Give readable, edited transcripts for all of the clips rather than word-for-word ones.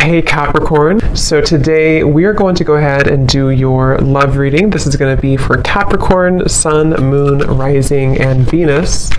Hey Capricorn, so today we are going to go ahead and do your love reading. This is going to be for Capricorn, Sun, Moon, Rising, and Venus.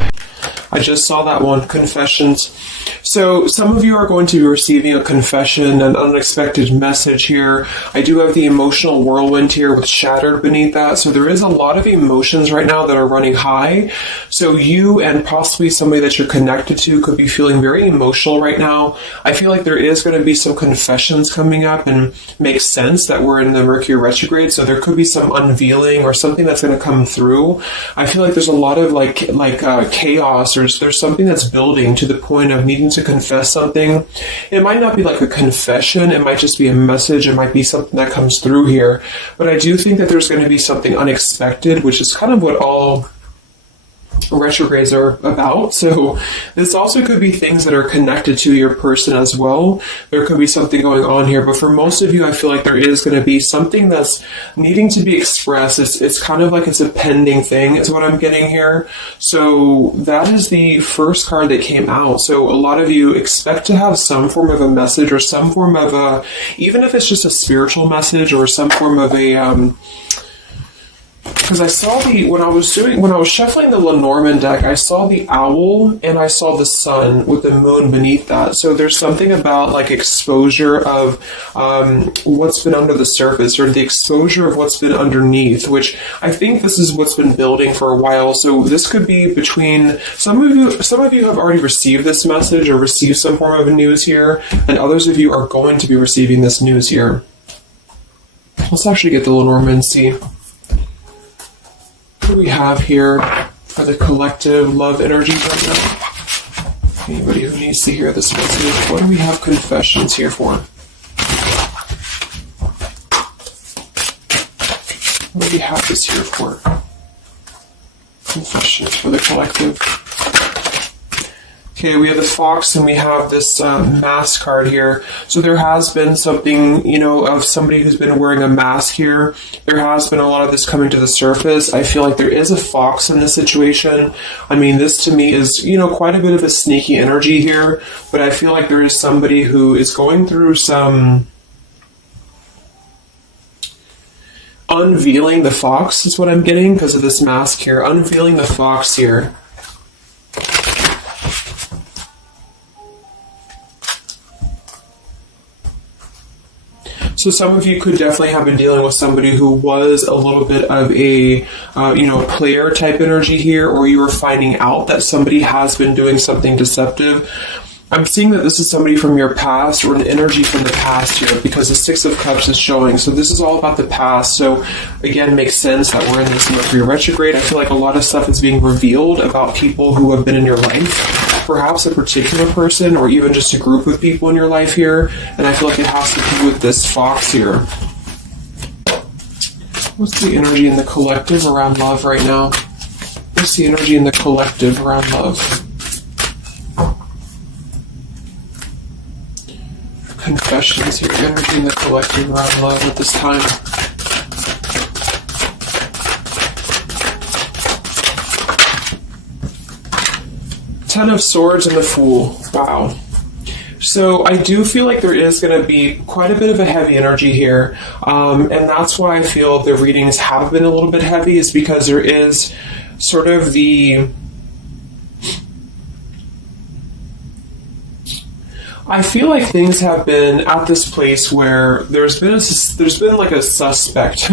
I just saw that one, confessions. So some of you are going to be receiving a confession, an unexpected message here. I do have the emotional whirlwind here with shattered beneath that. So there is a lot of emotions right now that are running high. So you and possibly somebody that you're connected to could be feeling very emotional right now. I feel like there is going to be some confessions coming up, and makes sense that we're in the Mercury retrograde. So there could be some unveiling or something that's going to come through. I feel like there's a lot of chaos, or there's something that's building to the point of needing to confess something. It might not be like a confession, it might just be a message, it might be something that comes through here. But I do think that there's going to be something unexpected, which is kind of what all retrogrades are about. So this also could be things that are connected to your person as well. There could be something going on here, but for most of you, I feel like there is going to be something that's needing to be expressed. It's kind of like it's a pending thing is what I'm getting here. So that is the first card that came out. So a lot of you expect to have some form of a message, or some form of a, even if it's just a spiritual message, or some form of a because I saw when I was shuffling the Lenormand deck, I saw the owl and I saw the sun with the moon beneath that. So there's something about like exposure of what's been under the surface, or the exposure of what's been underneath, which I think this is what's been building for a while. So this could be between some of you have already received this message or received some form of news here, and others of you are going to be receiving this news here. Let's actually get the Lenormand and see. What do we have here for the collective love energy right now? Anybody who needs to hear this message, what do we have confessions here for? What do we have this here for? Confessions for the collective. Okay, we have the fox and we have this mask card here. So there has been something, of somebody who's been wearing a mask here. There has been a lot of this coming to the surface. I feel like there is a fox in this situation. I mean, this to me is, quite a bit of a sneaky energy here. But I feel like there is somebody who is going through some unveiling the fox is what I'm getting because of this mask here. Unveiling the fox here. So some of you could definitely have been dealing with somebody who was a little bit of a, player type energy here, or you were finding out that somebody has been doing something deceptive. I'm seeing that this is somebody from your past, or an energy from the past here, because the Six of Cups is showing. So this is all about the past. So again, it makes sense that we're in this Mercury retrograde. I feel like a lot of stuff is being revealed about people who have been in your life. Perhaps a particular person, or even just a group of people in your life here. And I feel like it has to do with this fox here. What's the energy in the collective around love right now? What's the energy in the collective around love? Confessions here, energy in the collective around love at this time. Ten of Swords and the Fool. Wow. So I do feel like there is going to be quite a bit of a heavy energy here. And that's why I feel the readings have been a little bit heavy, is because there is sort of the... I feel like things have been at this place where there's been like a suspect,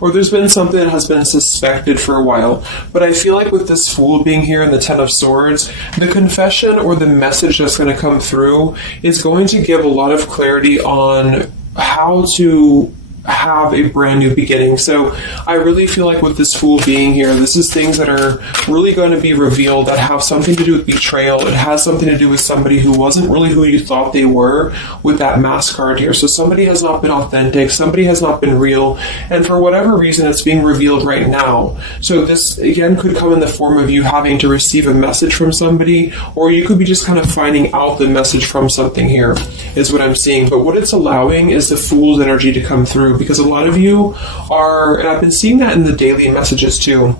or there's been something that has been suspected for a while. But I feel like with this Fool being here and the Ten of Swords, the confession or the message that's going to come through is going to give a lot of clarity on how to have a brand new beginning. So I really feel like with this Fool being here, this is things that are really going to be revealed that have something to do with betrayal. It has something to do with somebody who wasn't really who you thought they were with that mask card here. So somebody has not been authentic, somebody has not been real, and for whatever reason it's being revealed right now. So this again could come in the form of you having to receive a message from somebody, or you could be just kind of finding out the message from something here, is what I'm seeing. But what it's allowing is the Fool's energy to come through, because a lot of you are, and I've been seeing that in the daily messages too,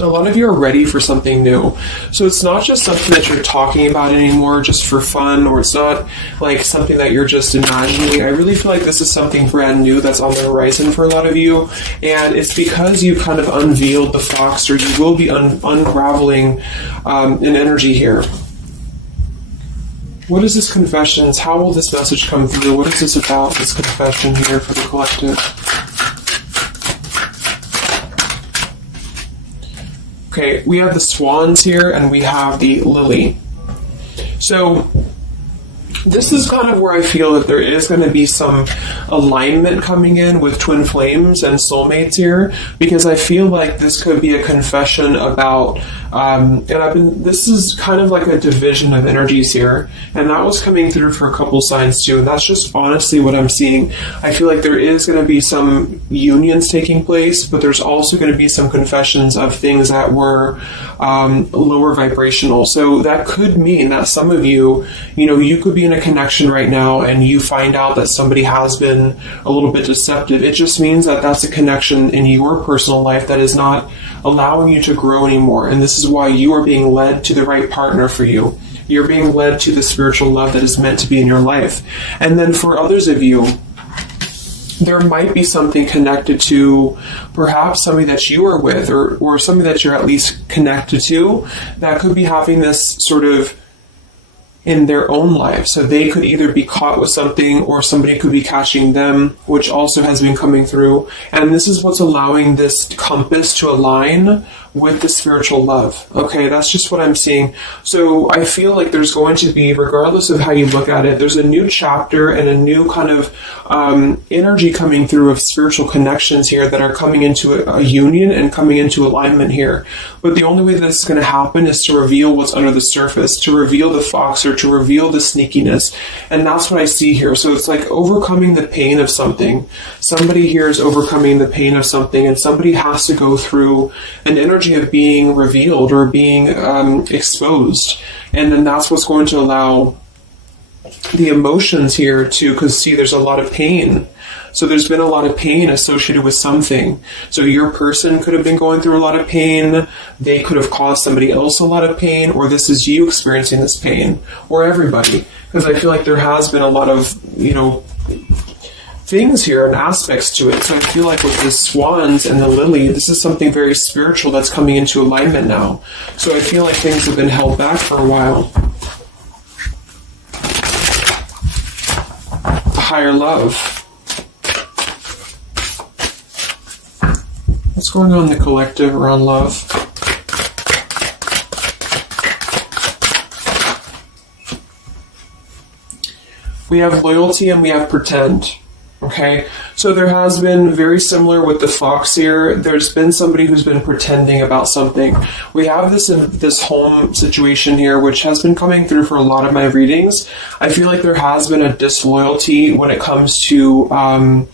A lot of you are ready for something new. So it's not just something that you're talking about anymore just for fun, or it's not like something that you're just imagining. I really feel like this is something brand new that's on the horizon for a lot of you. And it's because you kind of unveiled the fox, or you will be unraveling an energy here. What is this confessions? How will this message come through? What is this about, this confession here for the collective? Okay, we have the swans here, and we have the lily. So this is kind of where I feel that there is going to be some alignment coming in with twin flames and soulmates here, because I feel like this could be a confession about, this is kind of like a division of energies here, and that was coming through for a couple signs too, and that's just honestly what I'm seeing. I feel like there is going to be some unions taking place, but there's also going to be some confessions of things that were lower vibrational. So that could mean that some of you, you could be in a connection right now and you find out that somebody has been a little bit deceptive. It just means that that's a connection in your personal life that is not allowing you to grow anymore. And this is why you are being led to the right partner for you. You're being led to the spiritual love that is meant to be in your life. And then for others of you, there might be something connected to perhaps somebody that you are with, or somebody that you're at least connected to, that could be having this sort of in their own life. So they could either be caught with something, or somebody could be catching them, which also has been coming through. And this is what's allowing this compass to align with the spiritual love. Okay, that's just what I'm seeing. So I feel like there's going to be, regardless of how you look at it, there's a new chapter and a new kind of energy coming through of spiritual connections here that are coming into a union and coming into alignment here. But the only way that this is going to happen is to reveal what's under the surface, to reveal the fox, or to reveal the sneakiness. And that's what I see here. So it's like overcoming the pain of something. Somebody here is overcoming the pain of something, and somebody has to go through an energy of being revealed or being exposed. And then that's what's going to allow the emotions here to, because see, there's a lot of pain. So there's been a lot of pain associated with something. So your person could have been going through a lot of pain. They could have caused somebody else a lot of pain, or this is you experiencing this pain, or everybody. Because I feel like there has been a lot of, things here and aspects to it. So I feel like with the swans and the lily, this is something very spiritual that's coming into alignment now. So I feel like things have been held back for a while. The higher love. What's going on in the collective around love? We have loyalty and we have pretend. Okay, so there has been, very similar with the fox here, there's been somebody who's been pretending about something. We have this home situation here, which has been coming through for a lot of my readings. I feel like there has been a disloyalty when it comes to a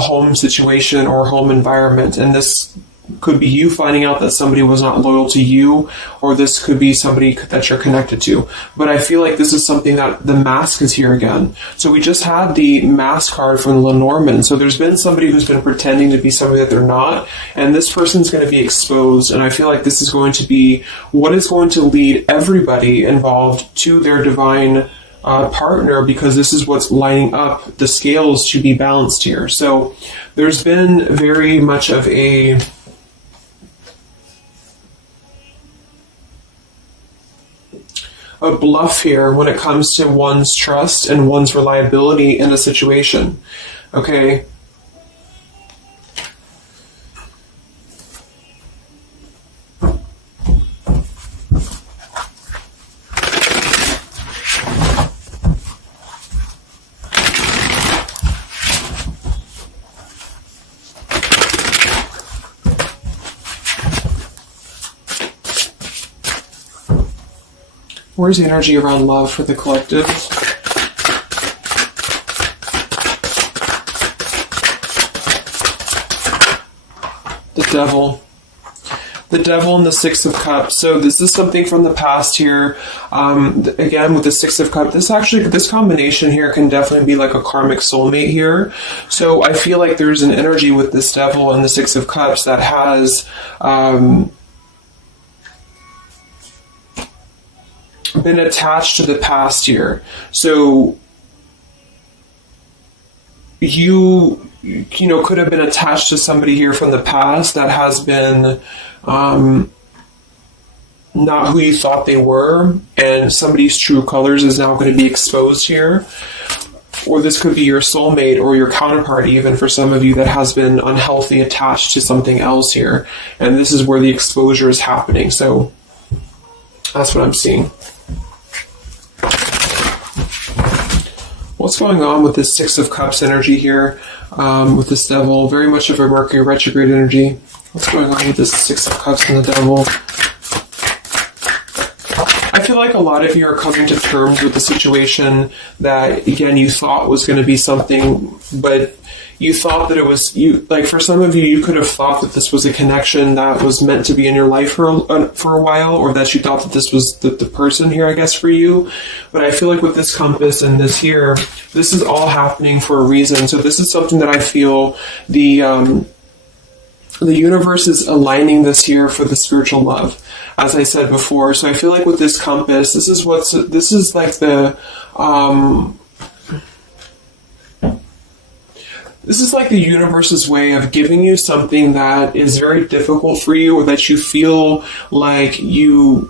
home situation or home environment, and this could be you finding out that somebody was not loyal to you, or this could be somebody that you're connected to. But I feel like this is something that the mask is here again. So we just had the mask card from the Lenormand. So there's been somebody who's been pretending to be somebody that they're not, and this person's going to be exposed. And I feel like this is going to be what is going to lead everybody involved to their divine partner, because this is what's lining up the scales to be balanced here. So there's been very much of a bluff here when it comes to one's trust and one's reliability in a situation. Okay. Where's the energy around love for the collective? The devil. The devil and the Six of Cups. So this is something from the past here. Again, with the Six of Cups, this combination here can definitely be like a karmic soulmate here. So I feel like there's an energy with this devil and the Six of Cups that has been attached to the past here. So you could have been attached to somebody here from the past that has been not who you thought they were, and somebody's true colors is now going to be exposed here. Or this could be your soulmate or your counterpart, even for some of you, that has been unhealthy attached to something else here. And this is where the exposure is happening. So that's what I'm seeing. What's going on with this Six of Cups energy here, with this Devil? Very much of a Mercury retrograde energy. What's going on with this Six of Cups and the Devil? I feel like a lot of you are coming to terms with the situation that, again, you thought was going to be something, but you thought that it was, like for some of you, you could have thought that this was a connection that was meant to be in your life for a while, or that you thought that this was the person here, I guess, for you. But I feel like with this compass and this here, this is all happening for a reason. So this is something that I feel the universe is aligning this here for the spiritual love, as I said before. So I feel like with this compass, this is like the universe's way of giving you something that is very difficult for you, or that you feel like you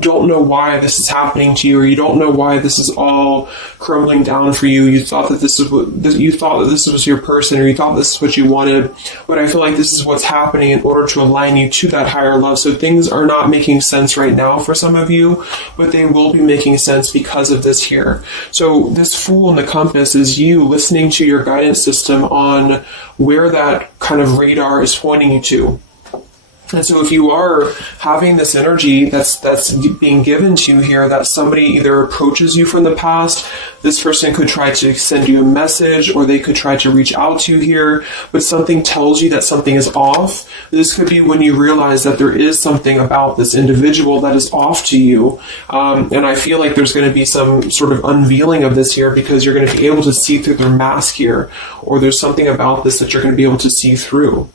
don't know why this is happening to you, or you don't know why this is all crumbling down for you. You thought that this was your person, or you thought this is what you wanted. But I feel like this is what's happening in order to align you to that higher love. So things are not making sense right now for some of you, but they will be making sense because of this here. So this Fool in the compass is you listening to your guidance system on where that kind of radar is pointing you to. And so if you are having this energy that's being given to you here, that somebody either approaches you from the past, this person could try to send you a message, or they could try to reach out to you here, but something tells you that something is off. This could be when you realize that there is something about this individual that is off to you. And I feel like there's going to be some sort of unveiling of this here, because you're going to be able to see through their mask here, or there's something about this that you're going to be able to see through.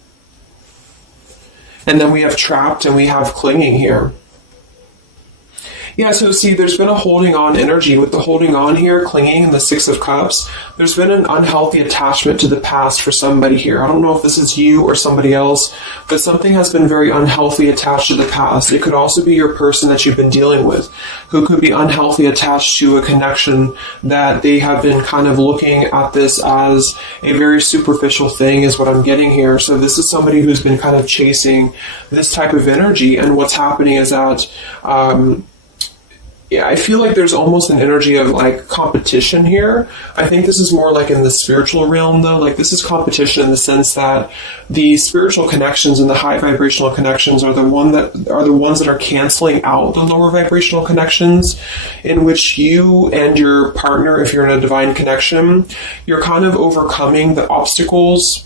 And then we have trapped and we have clinging here. Yeah, so see, there's been a holding on energy with the holding on here, clinging, and the Six of Cups. There's been an unhealthy attachment to the past for somebody here. I don't know if this is you or somebody else, but something has been very unhealthy attached to the past. It could also be your person that you've been dealing with, who could be unhealthy attached to a connection that they have been kind of looking at this as a very superficial thing, is what I'm getting here. So this is somebody who's been kind of chasing this type of energy, and what's happening is that I feel like there's almost an energy of like competition here. I think this is more like in the spiritual realm, though. Like this is competition in the sense that the spiritual connections and the high vibrational connections are the ones that are canceling out the lower vibrational connections, in which you and your partner, if you're in a divine connection, you're kind of overcoming the obstacles,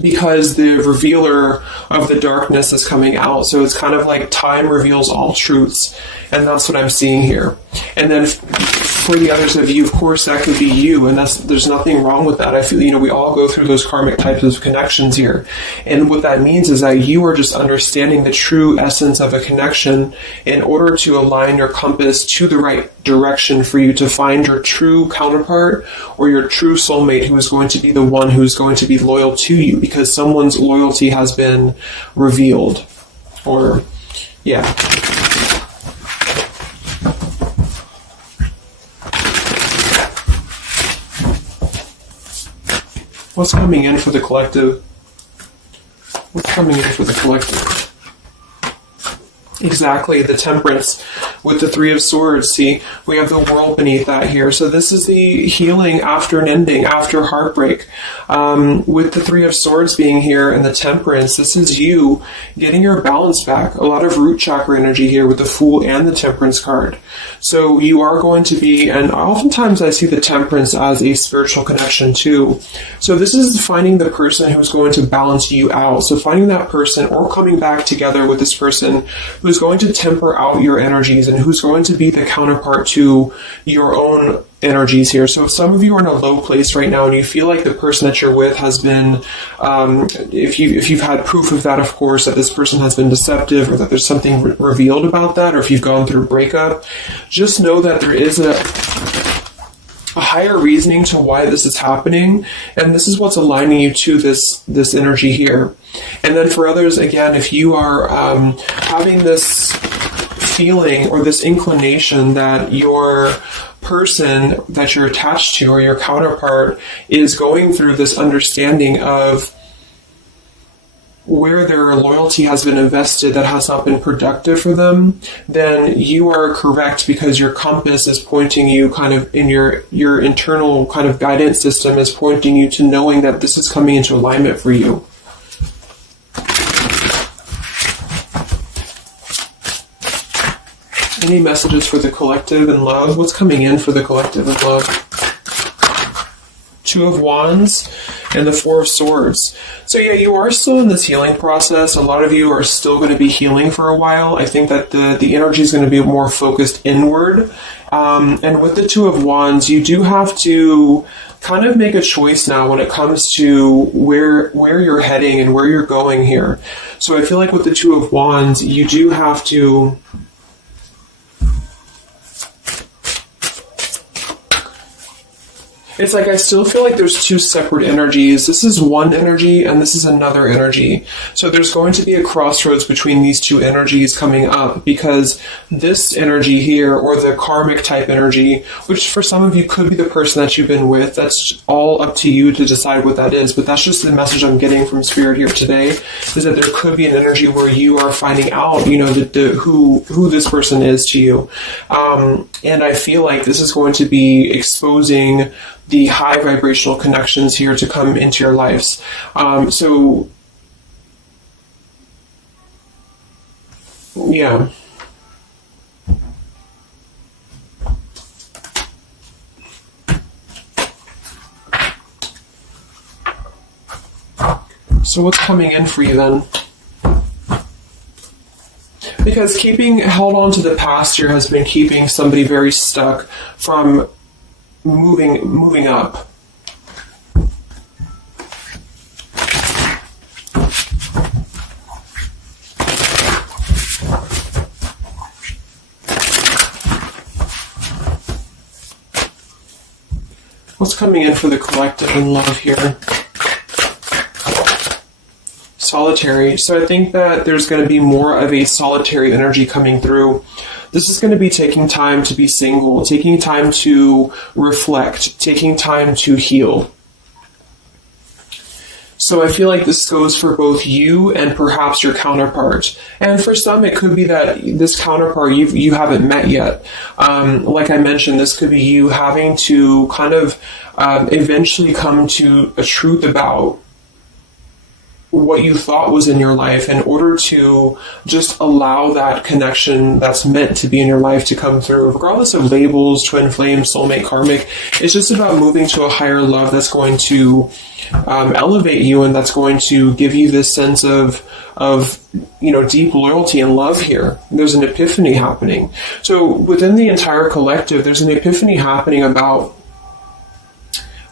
because the revealer of the darkness is coming out. So it's kind of like time reveals all truths, and that's what I'm seeing here. And then for the others of you, of course, that could be you, and there's nothing wrong with that. I feel, we all go through those karmic types of connections here. And what that means is that you are just understanding the true essence of a connection in order to align your compass to the right direction for you to find your true counterpart, or your true soulmate, who is going to be the one who's going to be loyal to you, because someone's loyalty has been revealed. Or, yeah. What's coming in for the collective? What's coming in for the collective? Exactly, the Temperance with the Three of Swords. See, we have the World beneath that here. So this is the healing after an ending, after heartbreak. With the Three of Swords being here and the Temperance, this is you getting your balance back. A lot of root chakra energy here with the Fool and the Temperance card. So you are going to be, and oftentimes I see the Temperance as a spiritual connection too. So this is finding the person who's going to balance you out. So finding that person, or coming back together with this person who's going to temper out your energies person who's going to be the counterpart to your own energies here. So if some of you are in a low place right now and you feel like the person that you're with has been, if you've had proof of that, of course, that this person has been deceptive or that there's something revealed about that, or if you've gone through a breakup, just know that there is a higher reasoning to why this is happening, and this is what's aligning you to this energy here. And then for others, again, if you are having this feeling or this inclination that your person that you're attached to or your counterpart is going through this understanding of where their loyalty has been invested that has not been productive for them, then you are correct, because your compass is pointing you kind of in your internal kind of guidance system is pointing you to knowing that this is coming into alignment for you. Any messages for the collective and love? What's coming in for the collective and love? Two of Wands and the Four of Swords. So yeah, you are still in this healing process. A lot of you are still going to be healing for a while. I think that the energy is going to be more focused inward. And with the Two of Wands, you do have to kind of make a choice now when it comes to where you're heading and where you're going here. So I feel like with the Two of Wands, you do have to it's like I still feel like there's two separate energies. This is one energy and this is another energy. So there's going to be a crossroads between these two energies coming up, because this energy here, or the karmic type energy, which for some of you could be the person that you've been with, that's all up to you to decide what that is. But that's just the message I'm getting from Spirit here today, is that there could be an energy where you are finding out, you know, who this person is to you. And I feel like this is going to be exposing the high vibrational connections here to come into your lives. So, yeah. So what's coming in for you then? Because held on to the past here has been keeping somebody very stuck from moving up. What's coming in for the collective and love here? Solitary. So I think that there's going to be more of a solitary energy coming through. This is going to be taking time to be single, taking time to reflect, taking time to heal. So I feel like this goes for both you and perhaps your counterpart. And for some, it could be that this counterpart you haven't met yet. Like I mentioned, this could be you having to kind of eventually come to a truth about what you thought was in your life in order to just allow that connection that's meant to be in your life to come through, regardless of labels, twin flame, soulmate, karmic. It's just about moving to a higher love that's going to elevate you, and that's going to give you this sense of deep loyalty and love here. There's an epiphany happening. So within the entire collective, there's an epiphany happening about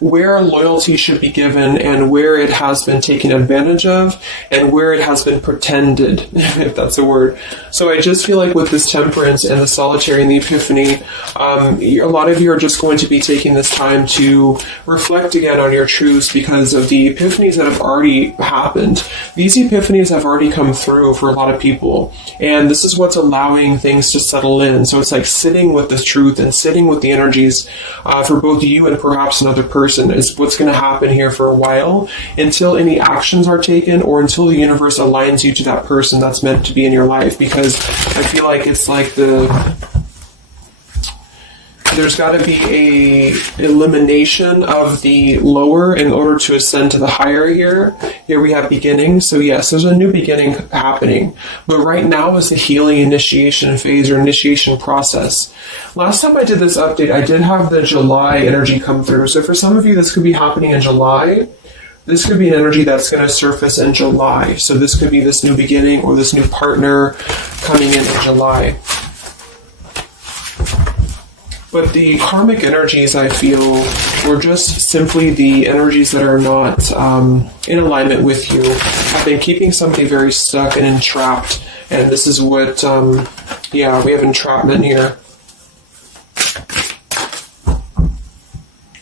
where loyalty should be given and where it has been taken advantage of and where it has been pretended, if that's a word. So I just feel like with this temperance and the solitary and the epiphany, a lot of you are just going to be taking this time to reflect again on your truths because of the epiphanies that have already happened. These epiphanies have already come through for a lot of people, and this is what's allowing things to settle in. So it's like sitting with the truth and sitting with the energies for both you and perhaps another person is what's going to happen here for a while, until any actions are taken or until the universe aligns you to that person that's meant to be in your life. Because I feel like it's like there's got to be a elimination of the lower in order to ascend to the higher here. Here we have beginning. So yes, there's a new beginning happening. But right now is the healing initiation phase or initiation process. Last time I did this update, I did have the July energy come through. So for some of you, this could be happening in July. This could be an energy that's going to surface in July. So this could be this new beginning or this new partner coming in July. But the karmic energies, I feel, were just simply the energies that are not in alignment with you. Have been keeping somebody very stuck and entrapped. And this is what, yeah, we have entrapment here.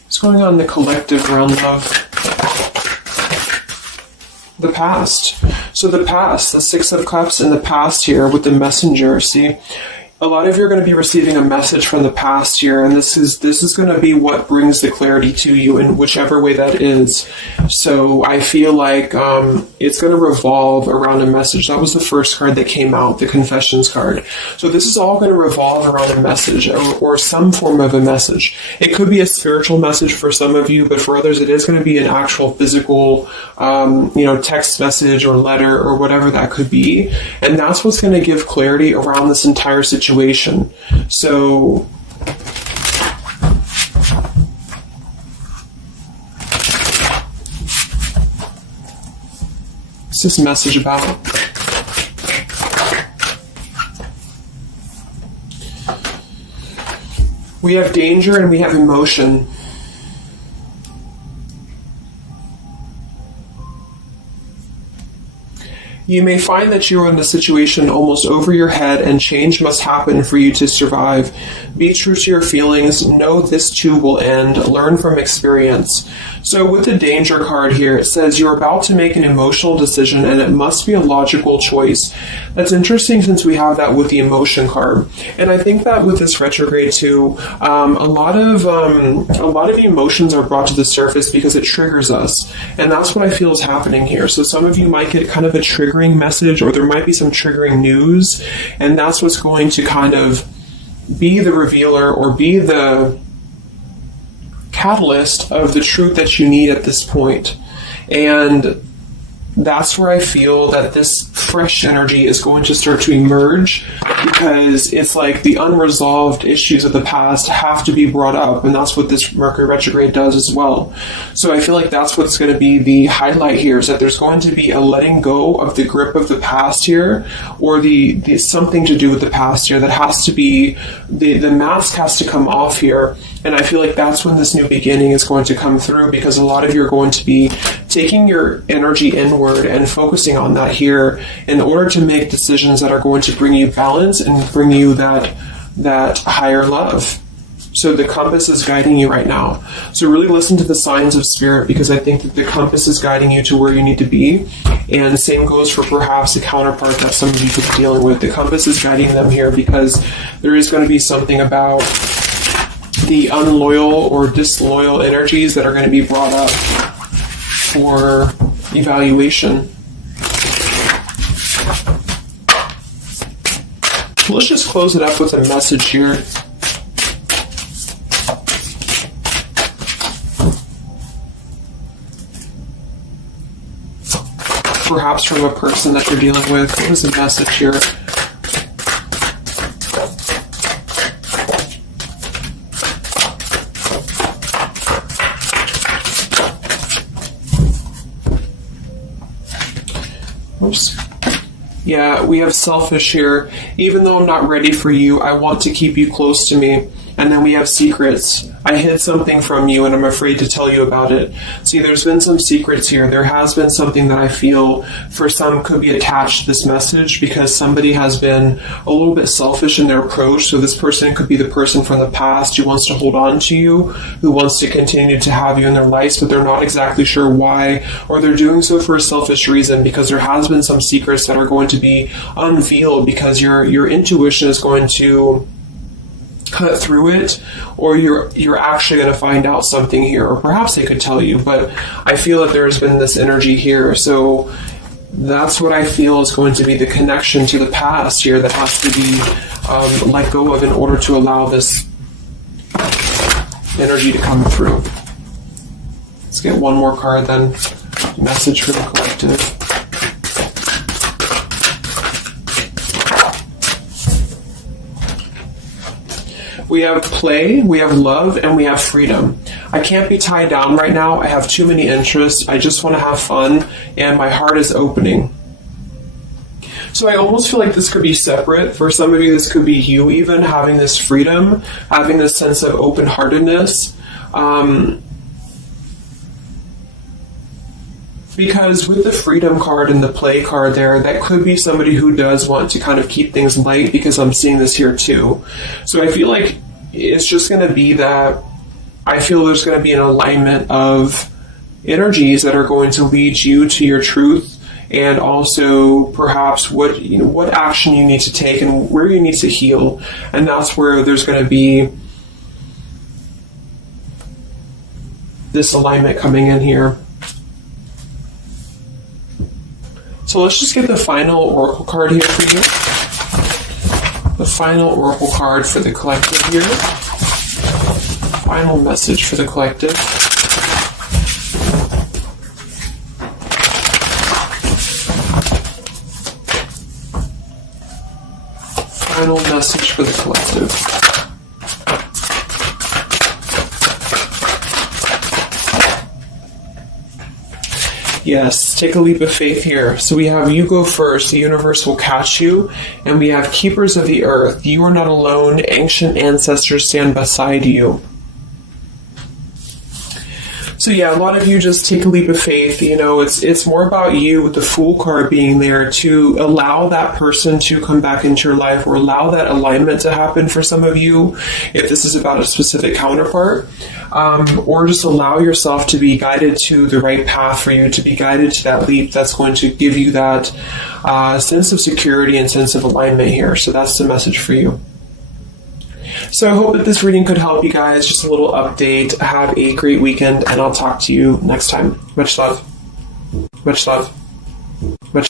What's going on in the collective realm of the past? So the past, the Six of Cups in the past here with the Messenger, see? A lot of you are going to be receiving a message from the past here, and this is going to be what brings the clarity to you in whichever way that is. So I feel like it's going to revolve around a message. That was the first card that came out, the Confessions card. So this is all going to revolve around a message or some form of a message. It could be a spiritual message for some of you, but for others it is going to be an actual physical text message or letter or whatever that could be. And that's what's going to give clarity around this entire situation. So what's this message about? We have danger and we have emotion. You may find that you are in a situation almost over your head and change must happen for you to survive. Be true to your feelings. Know this too will end. Learn from experience. So with the danger card here, it says you're about to make an emotional decision and it must be a logical choice. That's interesting since we have that with the emotion card. And I think that with this retrograde too, a lot of emotions are brought to the surface because it triggers us. And that's what I feel is happening here. So some of you might get kind of a triggering message, or there might be some triggering news, and that's what's going to kind of be the revealer or be the catalyst of the truth that you need at this point. And that's where I feel that this fresh energy is going to start to emerge, because it's like the unresolved issues of the past have to be brought up, and that's what this Mercury retrograde does as well. So I feel like that's what's going to be the highlight here, is that there's going to be a letting go of the grip of the past here, or the something to do with the past here that has to be, the mask has to come off here. And I feel like that's when this new beginning is going to come through, because a lot of you are going to be taking your energy inward and focusing on that here in order to make decisions that are going to bring you balance and bring you that higher love. So the compass is guiding you right now. So really listen to the signs of spirit, because I think that the compass is guiding you to where you need to be. And the same goes for perhaps a counterpart that some of you could be dealing with. The compass is guiding them here because there is going to be something about the unloyal or disloyal energies that are going to be brought up for evaluation. Let's just close it up with a message here. Perhaps from a person that you're dealing with. What is the message here? Oops. Yeah, we have selfish here. Even though I'm not ready for you, I want to keep you close to me. And then we have secrets. I hid something from you and I'm afraid to tell you about it. See, there's been some secrets here. There has been something that I feel for some could be attached to this message, because somebody has been a little bit selfish in their approach. So this person could be the person from the past who wants to hold on to you, who wants to continue to have you in their lives, but they're not exactly sure why, or they're doing so for a selfish reason, because there has been some secrets that are going to be unveiled, because your intuition is going to cut through it, or you're actually going to find out something here, or perhaps they could tell you, but I feel that there's been this energy here. So that's what I feel is going to be the connection to the past here that has to be let go of in order to allow this energy to come through. Let's get one more card then. Message for the collective. We have play, we have love, and we have freedom. I can't be tied down right now. I have too many interests. I just want to have fun, and my heart is opening. So I almost feel like this could be separate. For some of you, this could be you even having this freedom, having this sense of open-heartedness. Because with the freedom card and the play card there, that could be somebody who does want to kind of keep things light, because I'm seeing this here too. So I feel like it's just going to be that I feel there's going to be an alignment of energies that are going to lead you to your truth, and also perhaps what action you need to take and where you need to heal. And that's where there's going to be this alignment coming in here. So let's just get the final oracle card here for you. The final oracle card for the collective here. Final message for the collective. Final message for the collective. Yes, take a leap of faith here. So we have you go first, the universe will catch you. And we have keepers of the earth. You are not alone. Ancient ancestors stand beside you. So yeah, a lot of you just take a leap of faith. You know, it's more about you with the Fool card being there to allow that person to come back into your life, or allow that alignment to happen for some of you, if this is about a specific counterpart, or just allow yourself to be guided to the right path for you, to be guided to that leap that's going to give you that sense of security and sense of alignment here. So that's the message for you. So I hope that this reading could help you guys. Just a little update. Have a great weekend, and I'll talk to you next time. Much love. Much love.